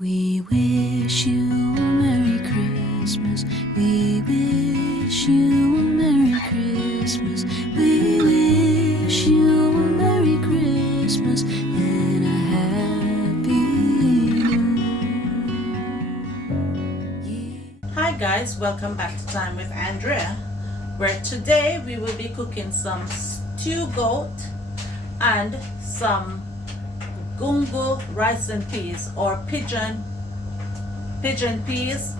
We wish you a Merry Christmas. We wish you a Merry Christmas. We wish you a Merry Christmas and a Happy New Year. Hi guys, welcome back to Time with Andrea, where today we will be cooking some stew goat and some gungo rice and peas, or pigeon peas.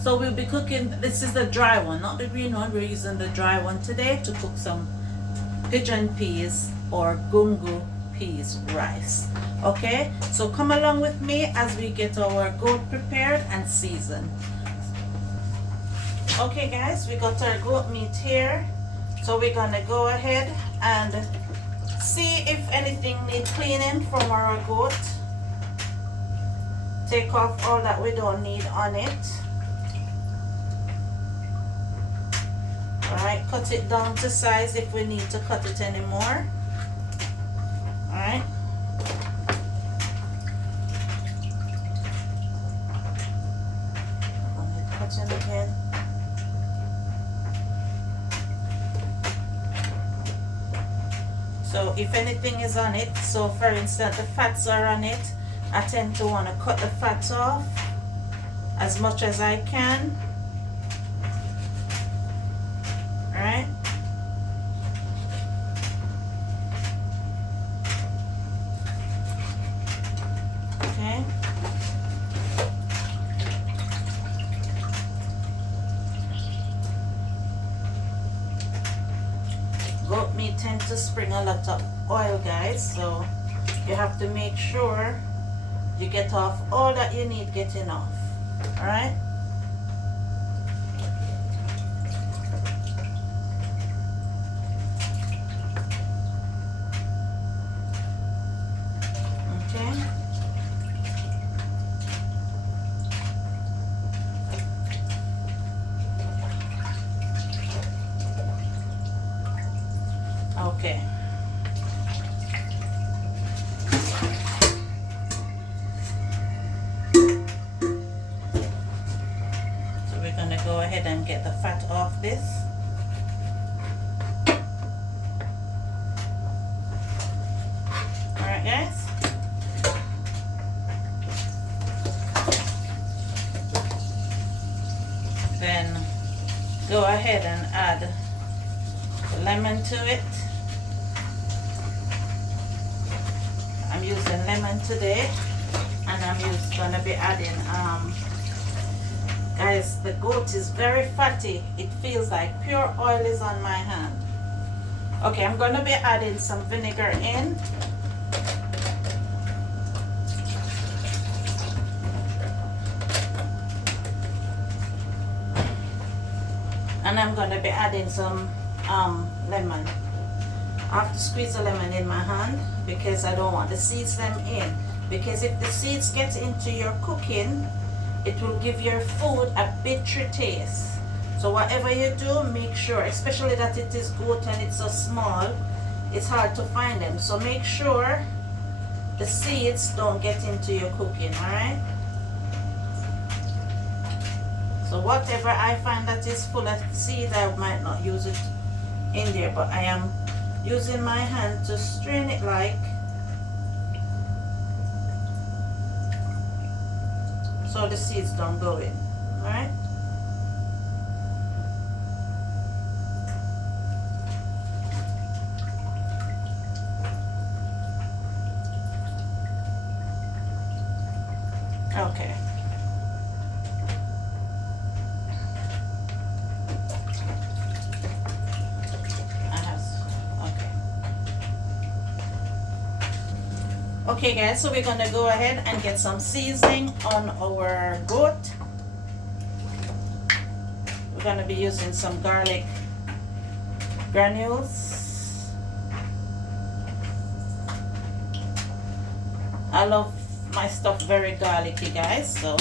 So we'll be cooking, this is the dry one, not the green one. We're using the dry one today to cook some pigeon peas or gungo peas rice. Okay, so come along with me as we get our goat prepared and seasoned. Okay guys, we got our goat meat here, so we're gonna go ahead and see if anything needs cleaning from our goat. Take off all that we don't need on it. Alright, cut it down to size if we need to cut it anymore. Alright. Cut it again. So if anything is on it, so for instance the fats are on it, I tend to want to cut the fats off as much as I can. Alright. Okay. Goat meat tends to spring a lot of oil, guys, so you have to make sure you get off all that you need getting off. All right. Okay. Okay. So we're going to go ahead and get the fat off this. Alright guys. Then go ahead and add lemon to it. I'm using lemon today, and I'm gonna be adding guys, the goat is very fatty. It feels like pure oil is on my hand. Okay, I'm gonna be adding some vinegar in. And I'm gonna be adding some lemon. I have to squeeze the lemon in my hand because I don't want the seeds them in, because if the seeds get into your cooking, it will give your food a bitter taste. So whatever you do, make sure, especially that it is goat and it's so small, it's hard to find them, so make sure the seeds don't get into your cooking. All right, so whatever I find that is full of seeds, I might not use it in there, but I am using my hand to strain it like so the seeds don't go in. All right. Okay. Okay guys, so we're gonna go ahead and get some seasoning on our goat. We're gonna be using some garlic granules. I love my stuff very garlicky, guys, so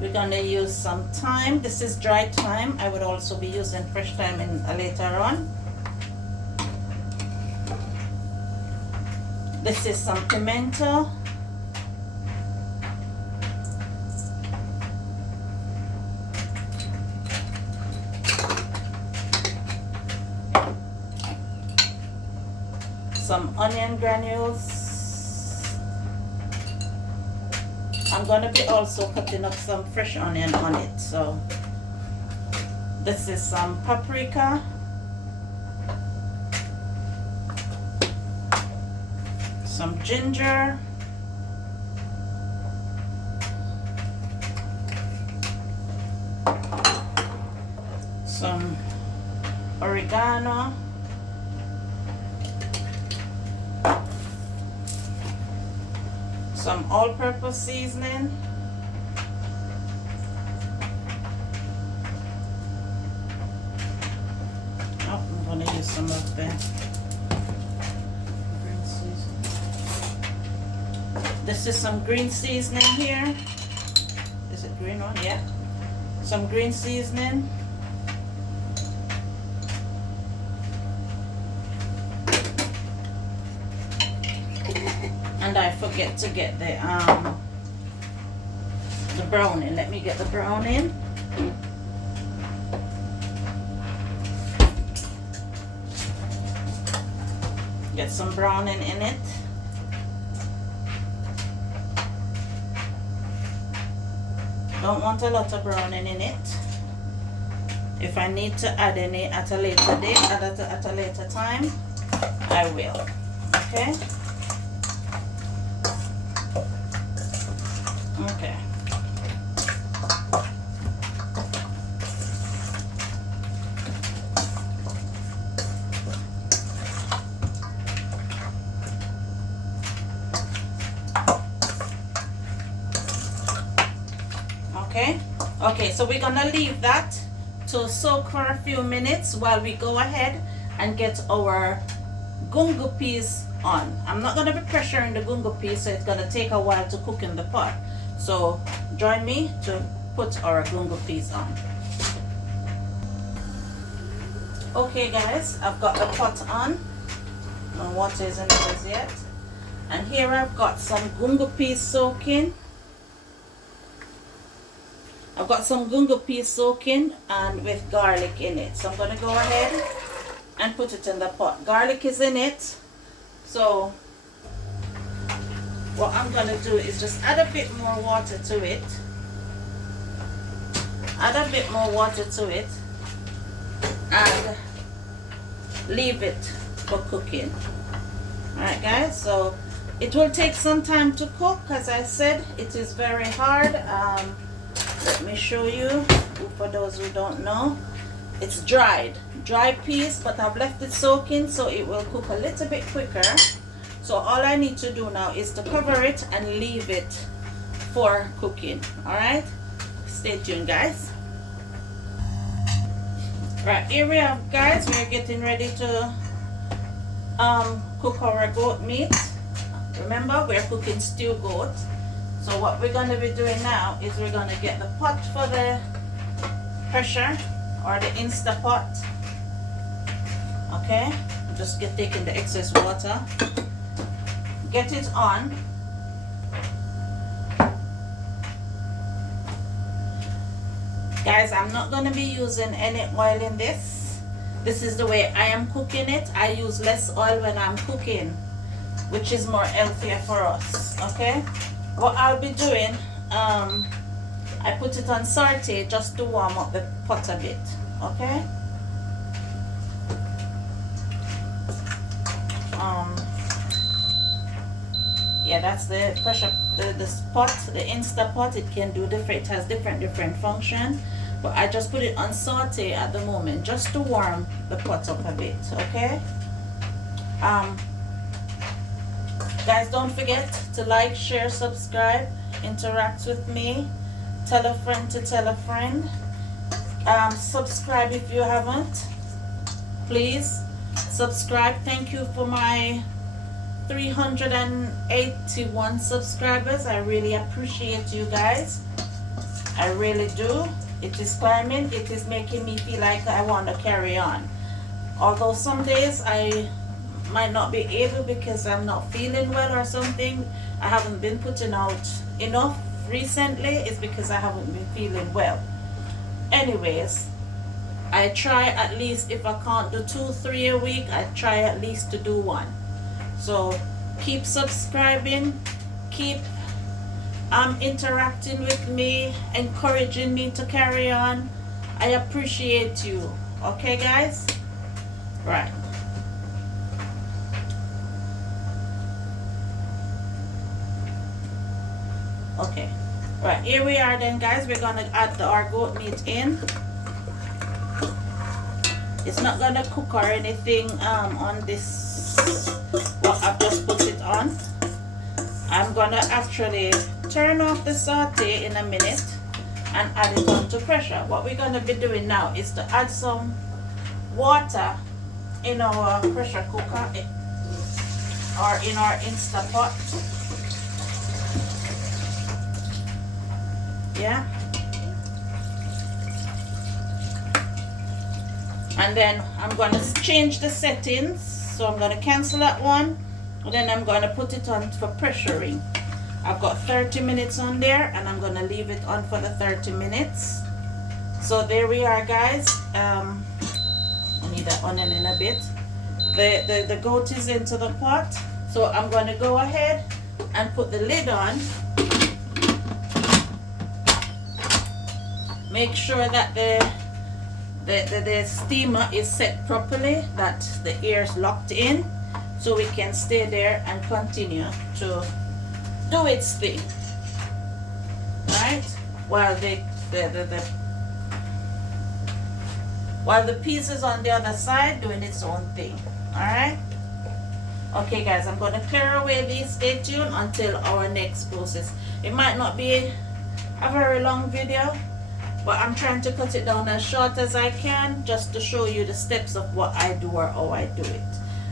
we're gonna use some thyme. This is dry thyme. I would also be using fresh thyme later on. This is some pimento. some onion granules. I'm going to be also cutting up some fresh onion on it. So this is some paprika, some ginger, some oregano, some all-purpose seasoning, I'm going to use some of the green seasoning. This is some green seasoning here. Is it green one? Yeah. Some green seasoning. And I forget to get the browning. Let me get the browning. Get some browning in it. Don't want a lot of browning in it. If I need to add any at a later date, at a later time, I will. Okay. Okay. Okay, so we're gonna leave that to soak for a few minutes while we go ahead and get our gungo peas on. I'm not gonna be pressuring the gungo peas, so it's gonna take a while to cook in the pot. So join me to put our gungo peas on. Okay guys, I've got the pot on. No water is in it as yet. And here I've got some gungo peas soaking. I've got some gungo peas soaking and with garlic in it. So I'm going to go ahead and put it in the pot. Garlic is in it. So what I'm going to do is just add a bit more water to it. Add a bit more water to it and leave it for cooking. Alright guys, so it will take some time to cook. As I said, it is very hard. Let me show you, for those who don't know, it's dry peas, but I've left it soaking so it will cook a little bit quicker. So all I need to do now is to cover it and leave it for cooking. Alright, stay tuned guys. Right, here we are guys, we're getting ready to cook our goat meat. Remember, we're cooking stew goat. So what we're going to be doing now is we're going to get the pot for the pressure or the Instapot. Okay, just taking the excess water. Get it on. Guys, I'm not going to be using any oil in this. This is the way I am cooking it. I use less oil when I'm cooking, which is more healthier for us. Okay. What I'll be doing, I put it on saute just to warm up the pot a bit, okay? Yeah, that's the pressure, the pot, the Instapot. It can do different, it has different function, but I just put it on saute at the moment just to warm the pot up a bit, okay? Guys, don't forget to like, share, subscribe, interact with me, tell a friend to tell a friend. Subscribe if you haven't. Please subscribe. Thank you for my 381 subscribers. I really appreciate you guys. I really do. It is climbing. It is making me feel like I want to carry on. Although some days I might not be able because I'm not feeling well or something. I haven't been putting out enough recently. It's because I haven't been feeling well. Anyways, I try at least, if I can't do 2-3 a week, I try at least to do one. So keep subscribing, keep interacting with me, encouraging me to carry on. I appreciate you. Okay, guys? Right. Okay. Right, here we are then, guys. We're gonna add our goat meat in. It's not gonna cook or anything on this. Well, I've just put it on. I'm gonna actually turn off the saute in a minute and add it on to pressure. What we're gonna be doing now is to add some water in our pressure cooker or in our Instapot. Yeah. And then I'm going to change the settings. So I'm going to cancel that one. And then I'm going to put it on for pressuring. I've got 30 minutes on there, and I'm going to leave it on for the 30 minutes. So there we are, guys. I need that onion in a bit. The goat is into the pot. So I'm going to go ahead and put the lid on. Make sure that the steamer is set properly, that the air is locked in, so we can stay there and continue to do its thing, right? While the piece is on the other side doing its own thing. All right. Okay, guys, I'm going to clear away these. Stay tuned until our next process. It might not be a very long video, but I'm trying to cut it down as short as I can, just to show you the steps of what I do or how I do it.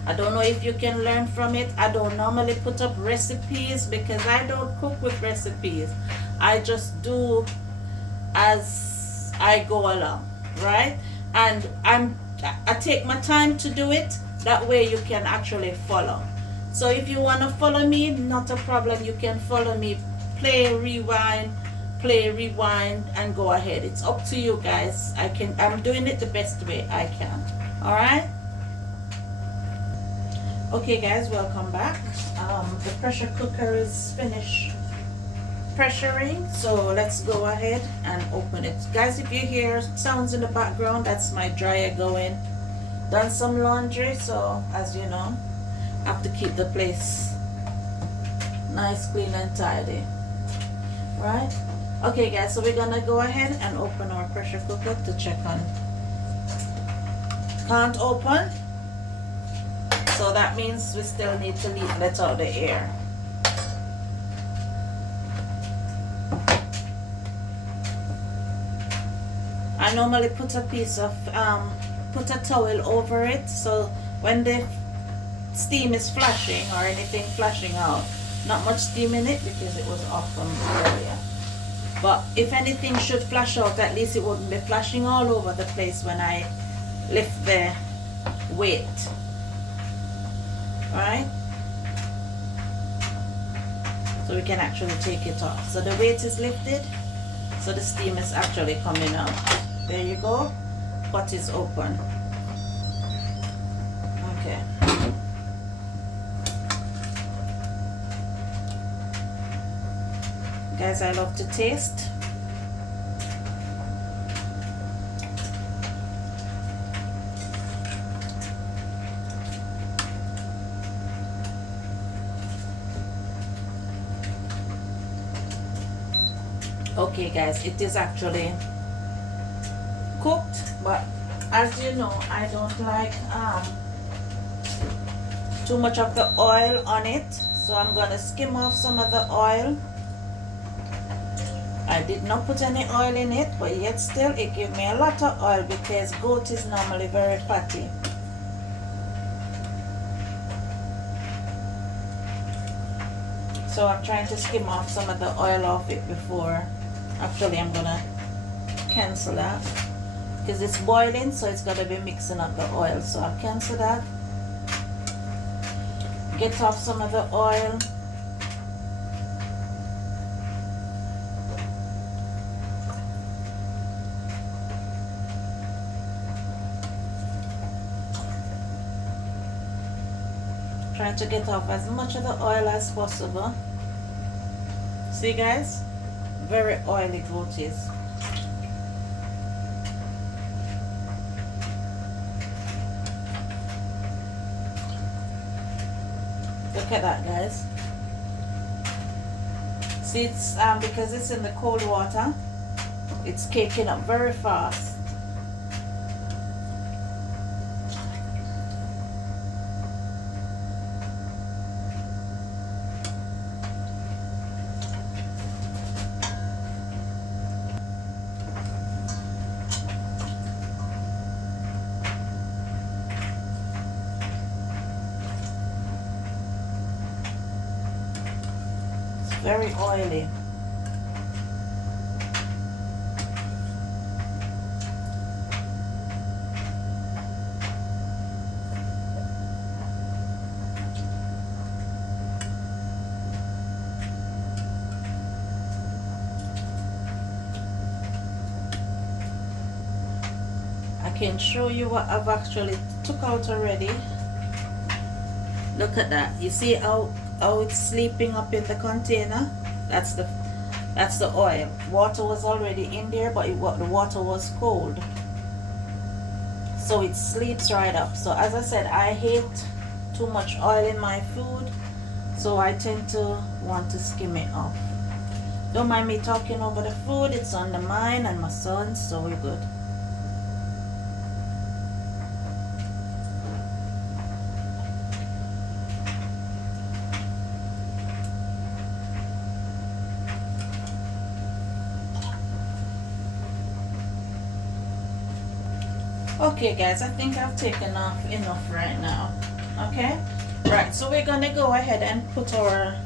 I don't know if you can learn from it. I don't normally put up recipes because I don't cook with recipes. I just do as I go along, right? And I take my time to do it. That way you can actually follow. So if you want to follow me, not a problem. You can follow me, play, rewind, and go ahead. It's up to you, guys. I'm doing it the best way I can. All right. Okay, guys, welcome back. The pressure cooker is finished pressuring, so let's go ahead and open it. Guys, if you hear sounds in the background, that's my dryer going. Done some laundry, so as you know, I have to keep the place nice, clean, and tidy. Right? Okay, guys, so we're gonna go ahead and open our pressure cooker to check on. Can't open, so that means we still need to let out the air. I normally put a piece of put a towel over it, so when the steam is flashing or anything flashing out, not much steam in it because it was off from earlier. But if anything should flash out, at least it wouldn't be flashing all over the place when I lift the weight. Alright? So we can actually take it off. So the weight is lifted, so the steam is actually coming out. There you go. Pot is open. Okay. Guys, I love to taste. Okay, guys, it is actually cooked, but as you know, I don't like too much of the oil on it, so I'm gonna skim off some of the oil. I did not put any oil in it, but yet still it gave me a lot of oil because goat is normally very fatty. So I'm trying to skim off some of the oil off it before. Actually, I'm gonna cancel that because it's boiling, so it's gonna be mixing up the oil. So I'll cancel that. Get off some of the oil. Trying to get off as much of the oil as possible. See guys, very oily goat is. Look at that guys. See, it's because it's in the cold water, it's caking up very fast. Very oily. I can show you what I've actually took out already. Look at that. You see how it's sleeping up in the container? That's the oil. Water was already in there, but the water was cold, so it sleeps right up. So as I said, I hate too much oil in my food, so I tend to want to skim it off. Don't mind me talking over the food. It's under mine and my son's, so we're good. Okay guys, I think I've taken off enough right now. Okay, right, so we're gonna go ahead and put our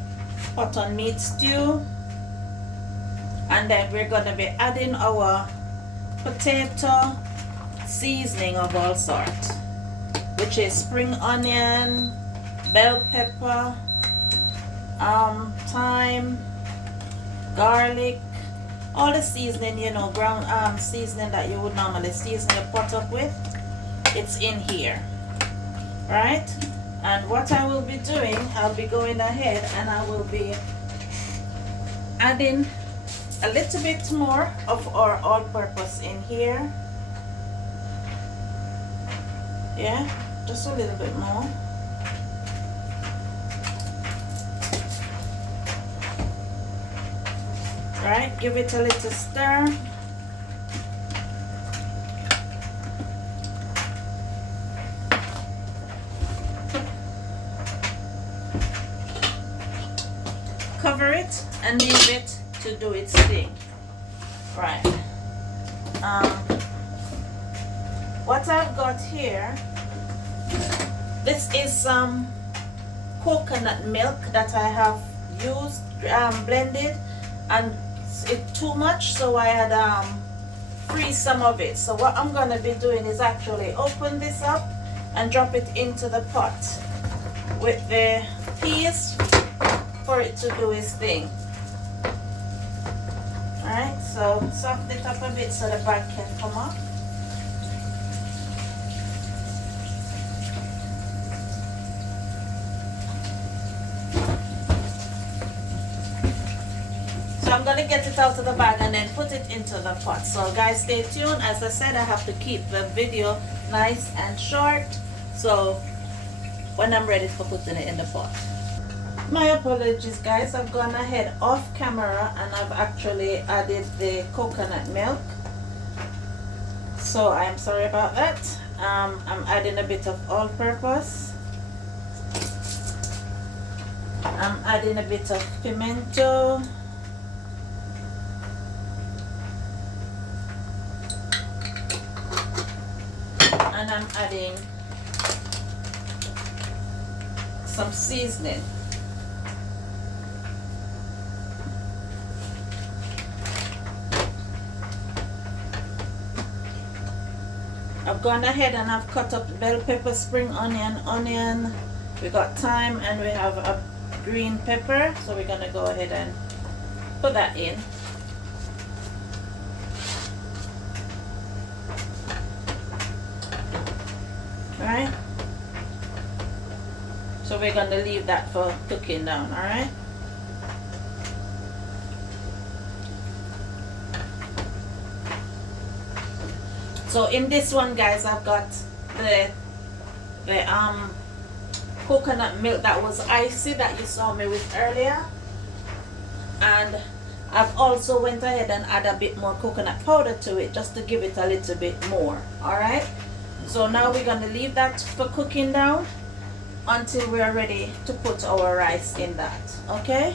pot on meat stew, and then we're gonna be adding our potato seasoning of all sorts, which is spring onion, bell pepper, thyme, garlic, all the seasoning, you know, ground seasoning that you would normally season your pot up with. It's in here, right? And what I will be doing, I'll be going ahead and I will be adding a little bit more of our all-purpose in here. Yeah, just a little bit more. Right, give it a little stir. Cover it and leave it to do its thing. Right. What I've got here, this is some coconut milk that I have used, blended, and it's too much, so I had freeze some of it. So what I'm gonna be doing is actually open this up and drop it into the pot with the peas for it to do its thing. Alright, so soften it up a bit so the bag can come up. I'm gonna get it out of the bag and then put it into the pot. So guys, stay tuned. As I said, I have to keep the video nice and short, so when I'm ready for putting it in the pot. My apologies guys, I've gone ahead off camera and I've actually added the coconut milk, so I'm sorry about that. I'm adding a bit of all-purpose. I'm adding a bit of pimento. And I'm adding some seasoning. I've gone ahead and I've cut up bell pepper, spring onion, we got thyme, and we have a green pepper, so we're gonna go ahead and put that in. Right, So we're going to leave that for cooking down, all right? So in this one, guys, I've got the coconut milk that was icy that you saw me with earlier, and I've also went ahead and add a bit more coconut powder to it just to give it a little bit more. All right, so now we're going to leave that for cooking down until we're ready to put our rice in that. Okay,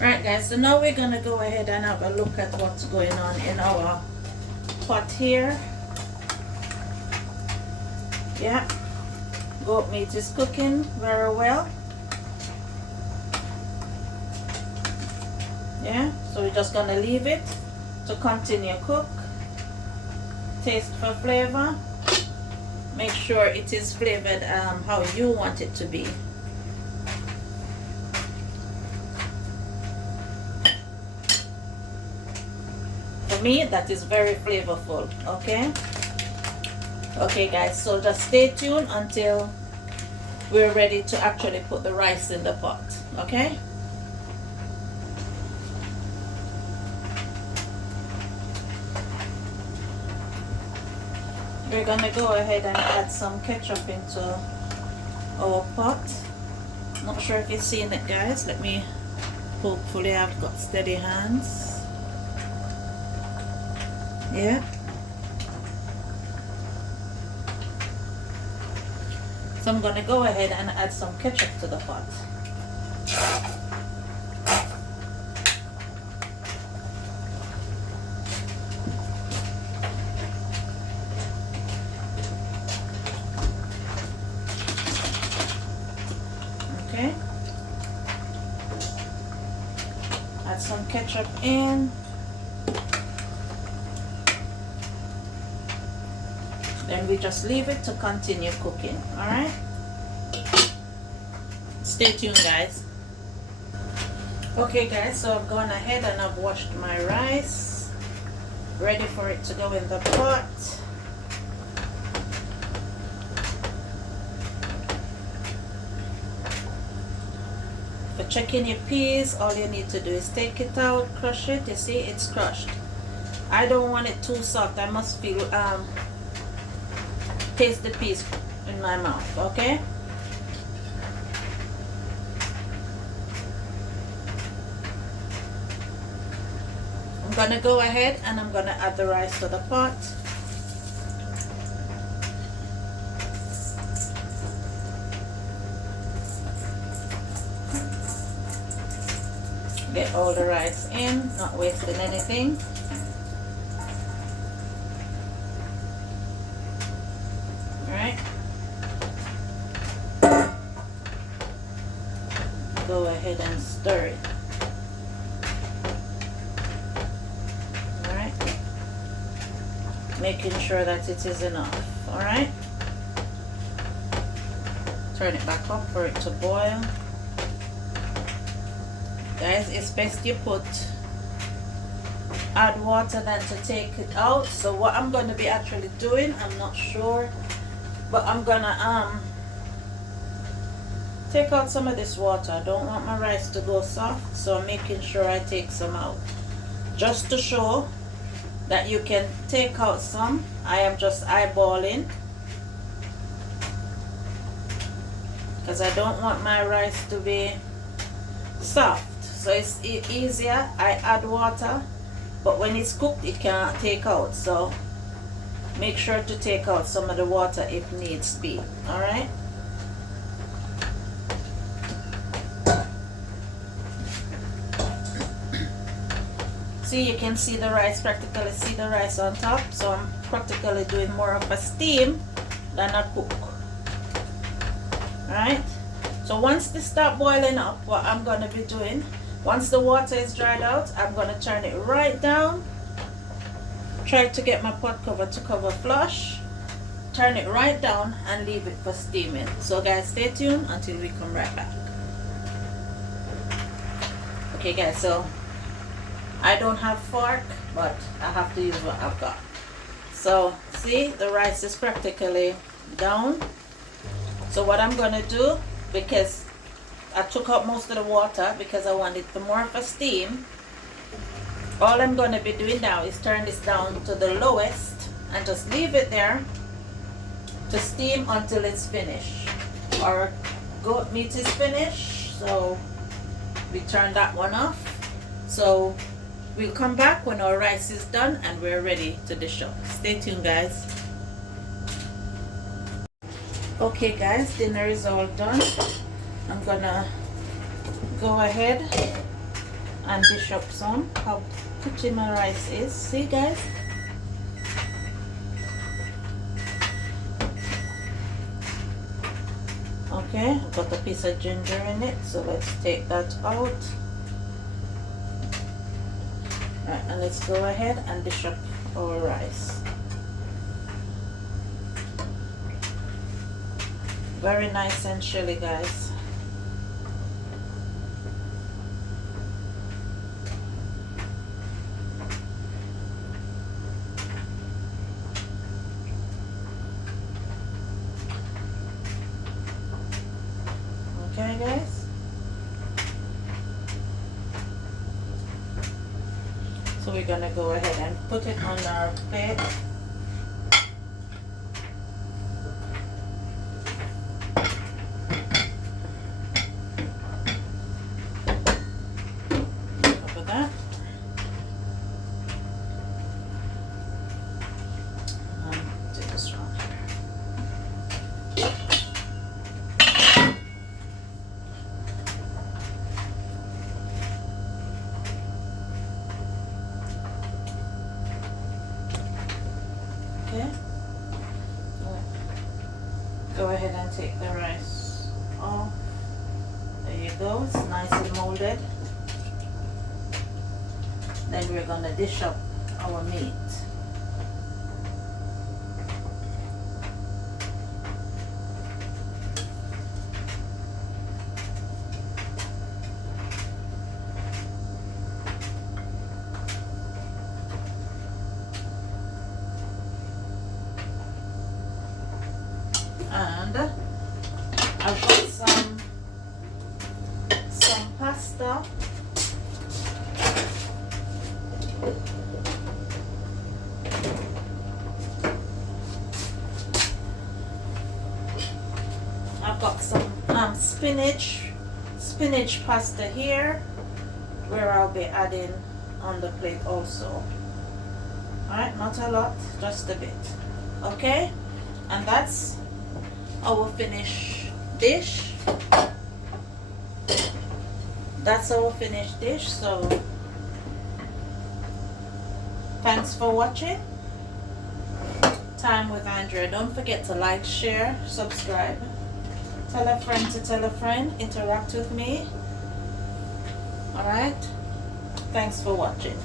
right, guys, so now we're going to go ahead and have a look at what's going on in our pot here. Yeah, goat meat is cooking very well. Yeah, so we're just gonna leave it to continue cook. Taste for flavor. Make sure it is flavored how you want it to be. For me, that is very flavorful. Okay. Okay, guys, so just stay tuned until we're ready to actually put the rice in the pot. Okay. We're gonna go ahead and add some ketchup into our pot. Not sure if you're seeing it, guys. Let me, hopefully I've got steady hands. Yeah. So I'm gonna go ahead and add some ketchup to the pot. Okay. Add some ketchup in. Then we just leave it to continue cooking. All right. Stay tuned, guys. Okay, guys, so I've gone ahead and I've washed my rice, ready for it to go in the pot. For checking your peas, all you need to do is take it out, crush it. You see, it's crushed. I don't want it too soft. I must feel taste the peas in my mouth. Okay. I'm gonna go ahead and I'm gonna add the rice to the pot. Get all the rice in, not wasting anything. Alright. Go ahead and stir it. Alright. Making sure that it is enough. Alright. Turn it back up for it to boil. Guys, it's best you add water than to take it out. So what I'm going to be actually doing, I'm not sure, but I'm gonna take out some of this water. I don't want my rice to go soft, so I'm making sure I take some out just to show that you can take out some. I am just eyeballing because I don't want my rice to be soft. So it's easier, I add water, but when it's cooked it cannot take out, so make sure to take out some of the water if needs be. Alright, see, you can see the rice, practically see the rice on top, so I'm practically doing more of a steam than a cook. Alright, so once this start boiling up, what I'm going to be doing, once the water is dried out, I'm going to turn it right down. Try to get my pot cover to cover flush. Turn it right down and leave it for steaming. So guys, stay tuned until we come right back. Okay guys, so I don't have fork, but I have to use what I've got. So see, the rice is practically down. So what I'm gonna do, because I took out most of the water because I want it for more of a steam, all I'm gonna be doing now is turn this down to the lowest and just leave it there to steam until it's finished. Our goat meat is finished, so we turn that one off. So we'll come back when our rice is done and we're ready to dish up. Stay tuned, guys. Okay guys, dinner is all done. I'm gonna go ahead and dish up some. How pretty my rice is. See guys? Okay, I've got a piece of ginger in it, so let's take that out. Right, and let's go ahead and dish up our rice. Very nice and chilly, guys. Okay guys, so we're gonna go ahead and put it on our plate. Cover that. Do this wrong here. Okay. Go ahead and take the rice off. There you go. It's nice and molded. Then we're gonna dish up our meat. And I've got some pasta. I've got some spinach pasta here, where I'll be adding on the plate also. Alright, not a lot, just a bit. Okay, and that's our finished dish. That's our finished dish. So thanks for watching Time with Andrea. Don't forget to like, share, subscribe, tell a friend to tell a friend, interact with me. Alright, thanks for watching.